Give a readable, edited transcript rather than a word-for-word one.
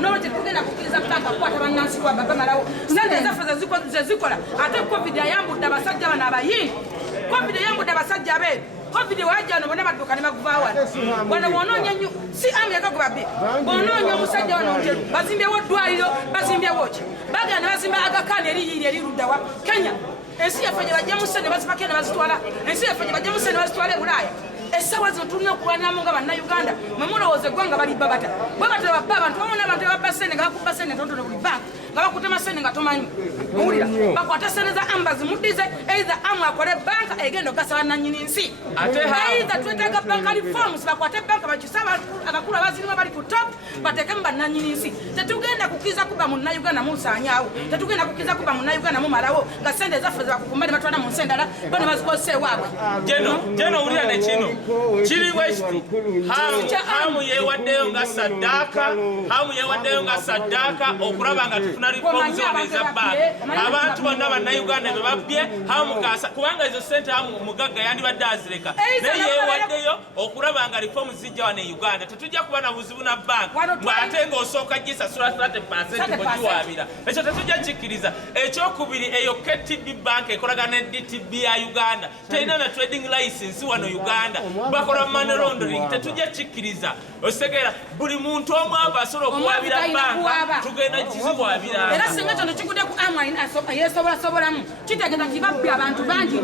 Noje tugenda kukiriza banka kwata bannansi kwa baba malawo sente zaffe zikola ate covid yambudde abasajja bano abayimbi covid yambudde abasajja abeeru covid wajja no bonna badduka ne baguva wano wonoonya nnyo si ami yakagubabbi bonoonya omusajja wano njeru bazimbyewo ddwaliro bazimbyewo ki bagenda bazimba agakaana eriyiri eriruddawa Kenya ensi yaffe gye bajjamu sente bazipakira ne bazitwala ensi yaffe gye bajjamu sente bazitwala e Bulaaya essawa zino tulina okulwaniramu nga bannayuganda mwe mulowooza eggwanga balibba bata bwe batera babba abantu babona abantu babba sente nga bakubba sente ntonotono buli banka nga bakutema sente nga tomanyi owulira bakwata sente za ambazi muddize either amu akole banka egenda okugasa bannannyini nsi either twetaaga banka reforms bakwate banka bakisa abakulu abazirimu bali ku top bateekemu bannannyini nsi tetugenda kukkiriza kuba munnayuganda musaanyaawo tetugenda kukkiriza kuba munnayuganda mumalawo nga sente zaffe zebakukumba ne batwala mu nsi endala bo ne bazikozesa ewaabwe jeno owulira nekino kiriwo hamu yewaddeyo nga saddaaka okulaba nga tufuna reforms zonna eza banka abantu bonna bannayuganda be babbye hamu kasa kubanga ezo sente hamu omugagga yandibadde azireka naye yewaddeyo okulaba nga reforms zijja wano e Uganda tetujja kuba na buzibu na banka ate ng'osooka gisasula 30% bwegiwaabira ekyo tetujja kikkiriza ekyokubiri eyo KTB bank ekolagana ne DTB ya Uganda terina na trading license wano Uganda bakola money laundering tetujja kikkiriza osegeera buli muntu omu ava asobola okuwaabira banka tugenda kiziwaabira era singa kino kigudde ku amwine yesobola sobolamu kitegeeza nti babbye abantu bangi